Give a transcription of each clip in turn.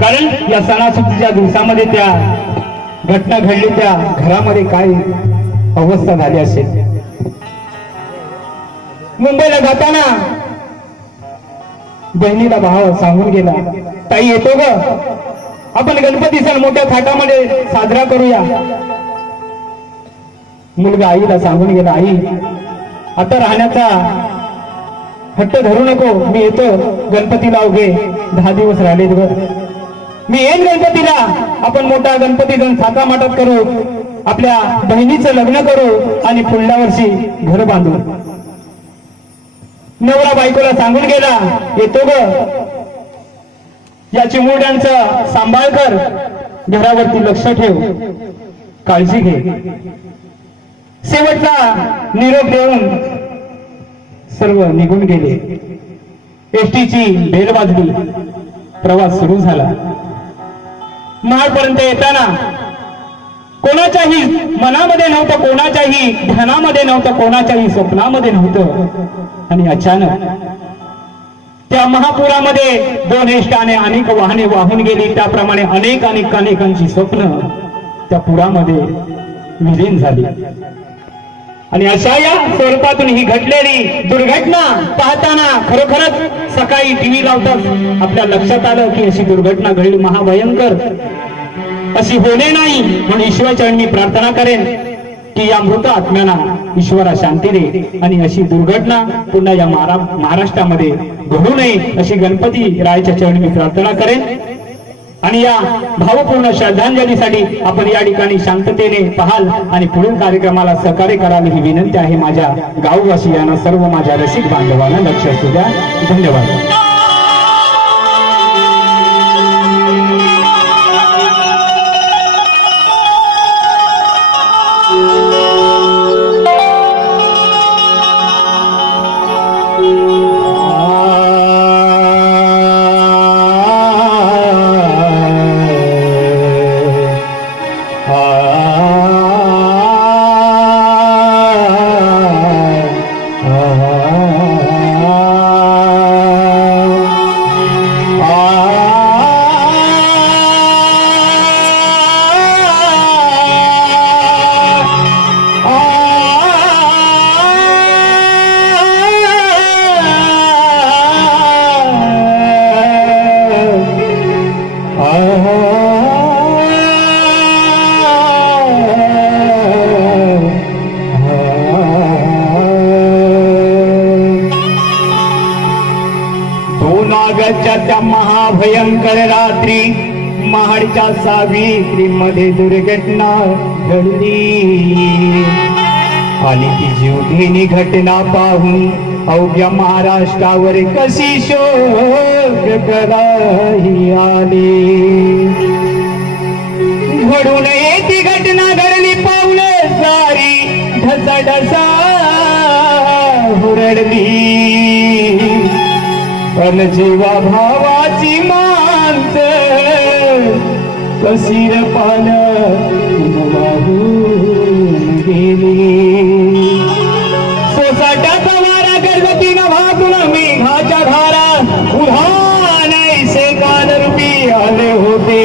कारण या सणासुदीच्या दिवसामध्ये त्या घटना घडली, त्या घरामध्ये काय अवस्था झाली असेल. मुंबईला जाताना बहिणीला भाव सांगून गेला, ताई येतो ग, आपण गणपती सण मोठ्या थाटामध्ये साजरा करूया. मुलगा आईला सांगून गेला, आई आता राहण्याचा हट्ट धरू नको, मी येतो गणपतीला, अवघे 10 दिवस राहिलेत ग, मी येईन गणपतीला, आपण मोठा गणपती सण थाटामाटात करू, आपल्या बहिणीचं लग्न करू आणि पुढल्या वर्षी घर बांधू. नवरा बायकोला सांगून गेला, येतो ग, या चिमुरड्यांचा सांभाळ कर, घरावरती लक्ष ठेव, काळजी घे. शेवटचा निरोप देऊन सर्व निघून गेले. एसटीची बेल वाजली, प्रवास सुरू झाला. महाडपर्यंत येताना कोणाच्याही मनामध्ये नव्हतं, कोणाच्याही ध्यानामध्ये नव्हतं, कोणाच्याही स्वप्नामध्ये नव्हतं. आणि अचानक त्या महापुरामध्ये 2 एसट्याने अनेक वाहने वाहून गेली. त्याप्रमाणे अनेकांची स्वप्न त्या पुरामध्ये विलीन झाली. आणि अशा या स्वरूपातून ही घडलेली दुर्घटना पाहताना खरोखरच सकाळी टीव्ही लावतात आपल्या लक्षात आलं की अशी दुर्घटना घडली, महाभयंकर, अशी होणे नाही. म्हणून ईश्वराचरणी मी प्रार्थना करेन की या मृत आत्म्यांना ईश्वरा शांती दे आणि अशी दुर्घटना पुन्हा या महाराष्ट्रामध्ये घडू नये अशी गणपती रायाच्या चरणी मी प्रार्थना करेन. आणि या भावपूर्ण श्रद्धांजलीसाठी आपण या ठिकाणी शांततेने पाहाल आणि पुढील कार्यक्रमाला सहकार्य कराल ही विनंती आहे माझ्या गाववासियांना, सर्व माझ्या रसिक बांधवांना. लक्ष असू द्या. धन्यवाद. त्या महाभयंकर रात्री महाडच्या सावित्रीमध्ये दुर्घटना घडली आणि ती जीवघेणी घटना पाहून अवघ्या महाराष्ट्रावर कशी शोक कराही आली. घडू नये ती घटना घडली पाहून सारी ढसाढसा हुरडली. पण जीवा भावाची माणसं कशी पान वाहून गेली. सोसाट्याचा वारा गणपतीनं वाहून मेघाच्या धारा उधाण ऐसे कानरूपी आले होते.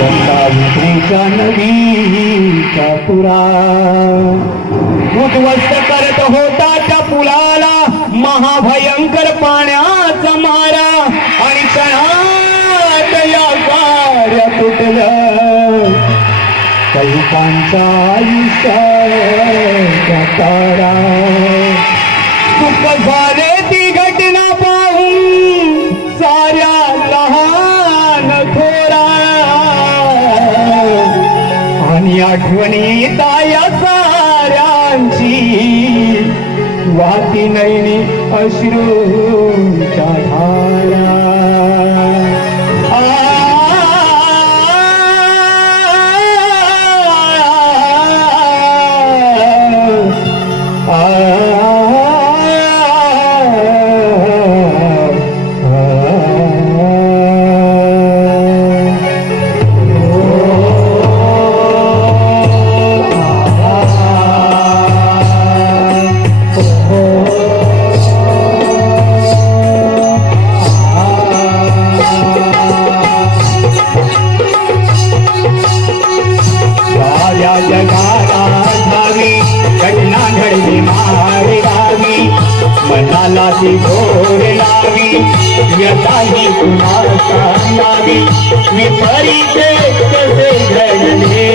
गंगावित्रीच्या नदीचा पुरा उद्ध्वस्त करत होता त्या पुलाला महाभयंकर पाण्याचा मारा आणि क्षणात या कार्य तुटलं. कैकांचा आयुष्य तारा दुःख झाले ती घटना पाहून साऱ्या लहान थोरा आणि आठवणी ताया साऱ्यांची वाती नयनी अश्रूंच्या धारा. दुःखाची घोर लावी व्यथाही कुणाला सांगावी विपरीत कसे घडले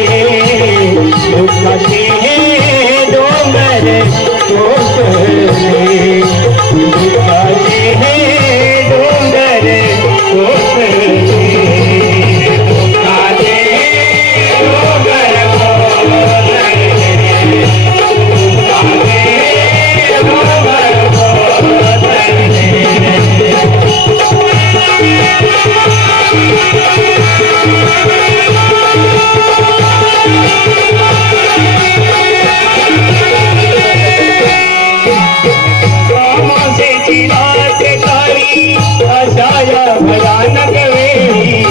दुःखाचे हे डोंगर कोसळले दुःखाचे हे डोंगर कोसळले दुःखाचे डोंगर कोसळले भयानक वेळी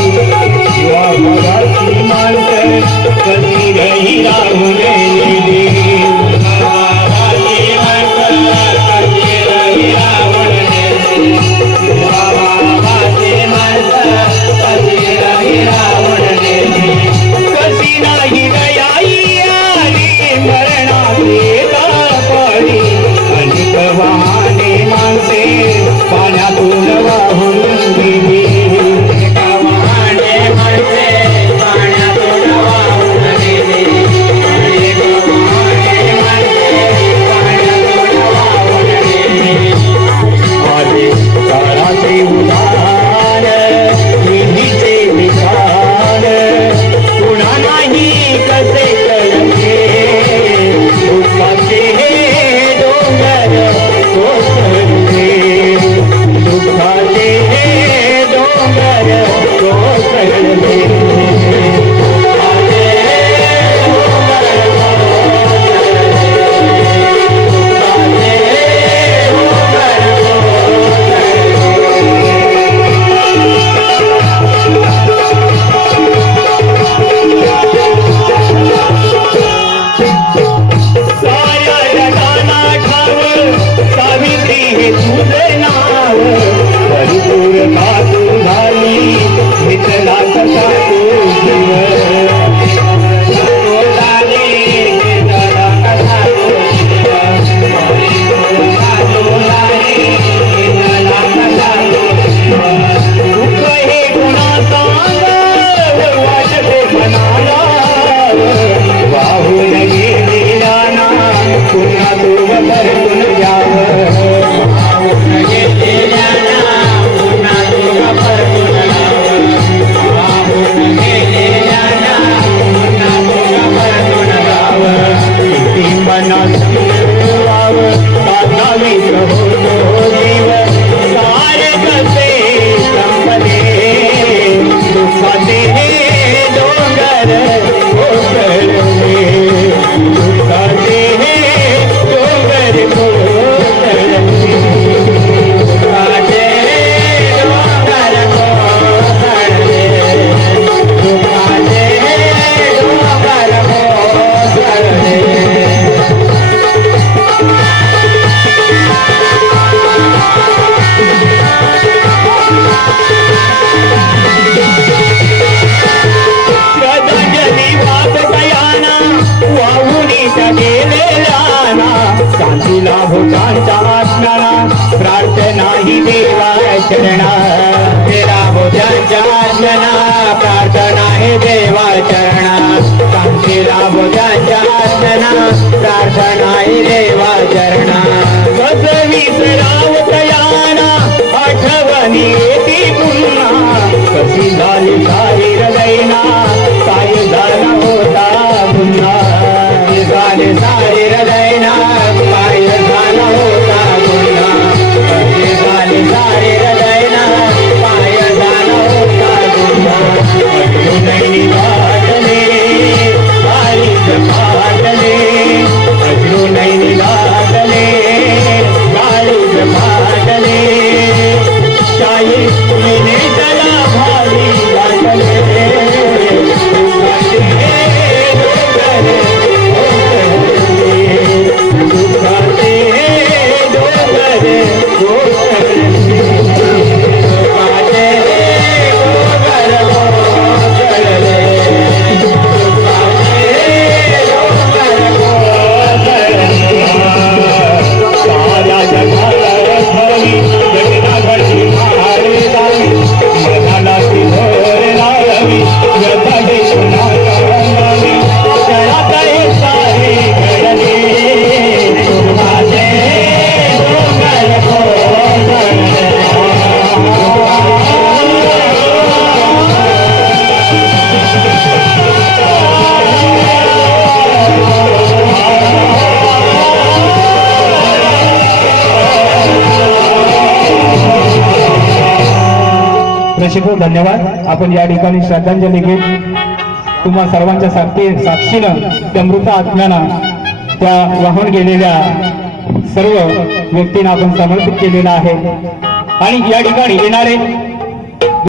मराठी माणसं कधी नाही राहून कशी नाही दयाई आली मरणाचे तापडी अनेक वाहने माणसे पाण्यातून वाहून गेली वाहने माणसे पाण्यातून वाहून गेली अनेक वाहने माणसे पाण्यातून वाहून गेली आले काळाचे उदाहरण निधीचे विधान पुन्हा नाही कसे कळले दुःखाचे हे डोंगर कोसळले दुःखाचे हे डोंगर कोसळले प्रार्थना ही देवा चरणा तेरा भोजांच्या प्रार्थना हे देवा चरणा शांतीला भोजांच्या प्रार्थना ही देवा चरणा विसराव तयाना आठवणी येती पुन्हा कशी झाली सारी हृदयना काय झाला होता पुन्हा झाले सारी हृदयना काय झाला होता पुन्हा कशी झाली सारी हृदयना काय झाला होता पुन्हा अजूनही वाटले वाटले अजूनही वाटले प्रेक्षक धन्यवाद. आपण या ठिकाणी श्रद्धांजली घेत तुम्हा सर्वांच्या साक्षीनं त्या मृत आत्म्यांना त्या वाहून गेलेल्या सर्व व्यक्तींना आपण समर्पित केलेला आहे. आणि या ठिकाणी येणारे